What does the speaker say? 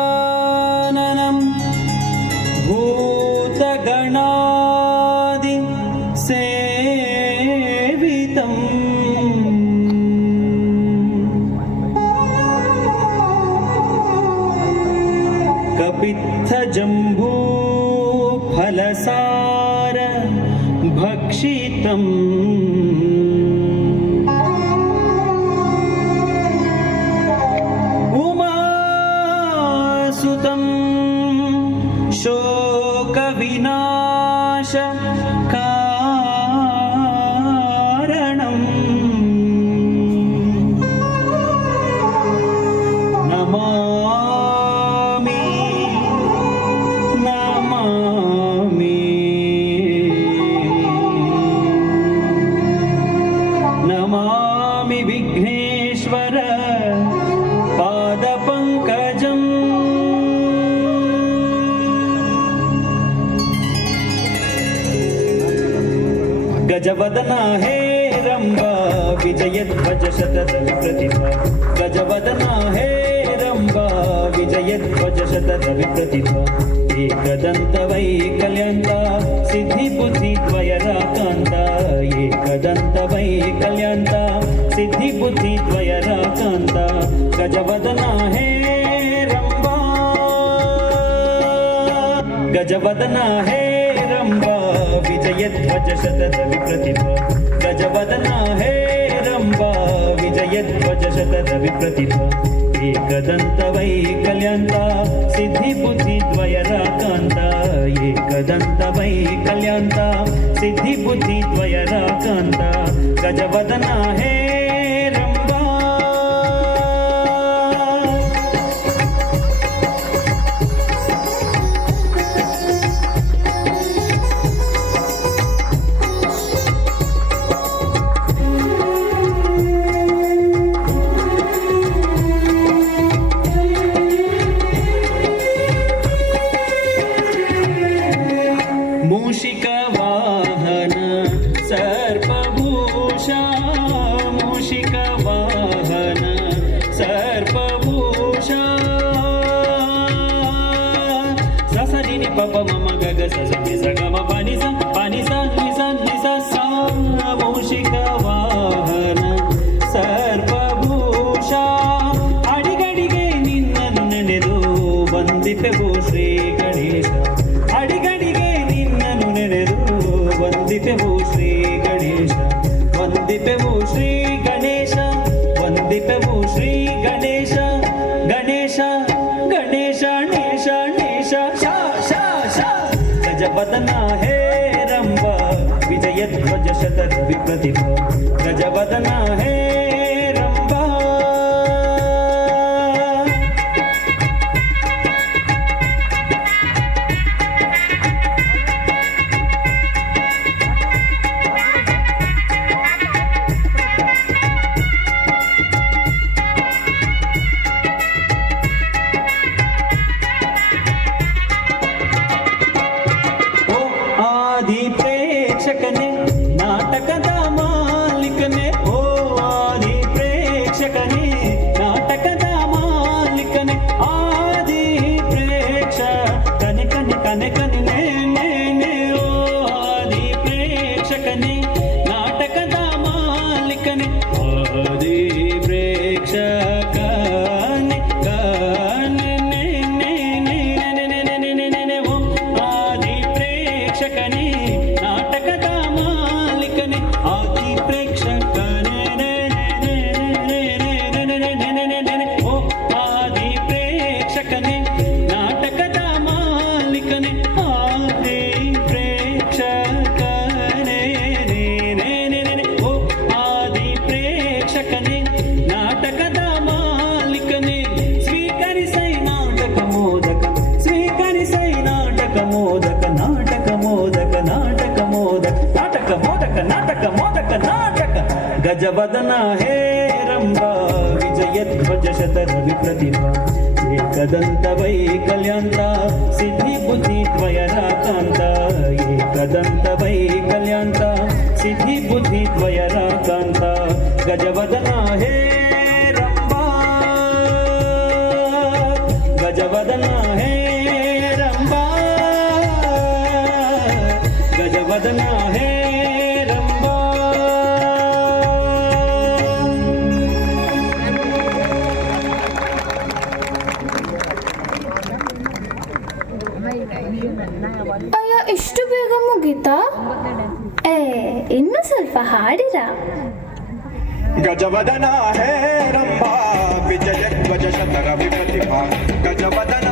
गजाननं भूतगणादि सेवितम् कपित्थजम्बूफलसार भक्षितम् उमासुतं शोकविनाश कारणम् नमामि नमामि नमामि विघ्नेश्वर पादपङ्कजम् गजवदना हे रम्बा विजयध्वज शतद्रविप्रतिभा गजवदना हे रम्बा विजयध्वज शतद्रविप्रतिभा एकदन्तवैकल्यन्ता सिद्धिबुद्धिद्वयराकान्ता एकदन्तवैकल्यन्ता सिद्धिबुद्धिद्वयराकान्ता गजवदना हे रम्बा गजवदना हे रम्बा विजयध्वज शतद्रविप्रतिभा गजवदना हे रम्बा विजयध्वज शतद्रविप्रतिभा एकदन्तवैकल्यन्ता सिद्धिबुद्धिद्वयराकान्ता एकदन्तवैकल्यन्ता सिद्धिबुद्धिद्वयराकान्ता गजवदना हे रम्बा मूषिकवाहन सर्पभूषा मूषिकवाहन सर्पभूषा ससरिनि पप मम गग ससनि सगम पानि सा नि सा सा मूषिकवाहन सर्पभूषा अडिगडिगे निन्ननु ನೆನೆದು ವಂದಿಪೆವು ಶ್ರೀ ಗಣೇಶ ಅಡಿಗಡಿಗೆ ವಂದಿಪೆವು ಶ್ರೀ ಗಣೇಶ ವಂದಿಪೆವು ಶ್ರೀ ಗಣೇಶ ವಂದಿಪೆವು ಶ್ರೀ ಗಣೇಶ ಗಣೇಶ ಗಣೇಶ ನೇಶ ನೇಶ ಶಾ ಶಾ ಶಾ ಗಜವದನ ಹೇ ರಂಬ ವಿಜಯಧ್ವಜ ಶತದ್ವಿಪ್ರತಿಭಾ ಗಜವದನ ಹೇ ರಂಬ ಪ್ರೇಕ್ಷಕನೇ ನಾಟಕದ ಮಾಲೀಕನೇ ಓ ಆದಿ ಪ್ರೇಕ್ಷಕನೇ ನಾಟಕದ ಮಾಲೀಕನೇ ಆದಿ ಪ್ರೇಕ್ಷಕನೇ ಕನೆ ಕನೆ ಕನೆ ನೇ ನೇ ಓ ಆದಿ ಪ್ರೇಕ್ಷಕನೇ ನಾಟಕದ ಮಾಲೀಕನೇ ಆದಿ ಪ್ರೇಕ್ಷಕನೇ ಕನೆ ನೇ ನೇ ನೇ ನೇ ನೇ ನೇ ನೇ ನೇ ಓ ಆದಿ ಪ್ರೇಕ್ಷಕನೇ गजवदना हे रम्बा विजयध्वज शतद्विप्रतिभा एकदन्तवैकल्यन्ता सिद्धिबुद्धिद्वयराकान्ता एकदन्तवैकल्यन्ता सिद्धिबुद्धिद्वयराकान्ता गजवदना हे रम्बा ಗಜವದನ ಹೇ ರಂಬಾ ಗಜವದನ ಹೇ ರಂಬಾ. ಅಯ್ಯ, ಇಷ್ಟು ಬೇಗ ಮುಗೀತಾ? ಇನ್ನು ಸ್ವಲ್ಪ ಹಾಡಿರಾ? ಗಜವದನ ಹೇ ರಂಭಾ ವಿಜಯ ಧ್ವಜ ಶತರ ವಿಪತಿಭಾ ಗಜವದನ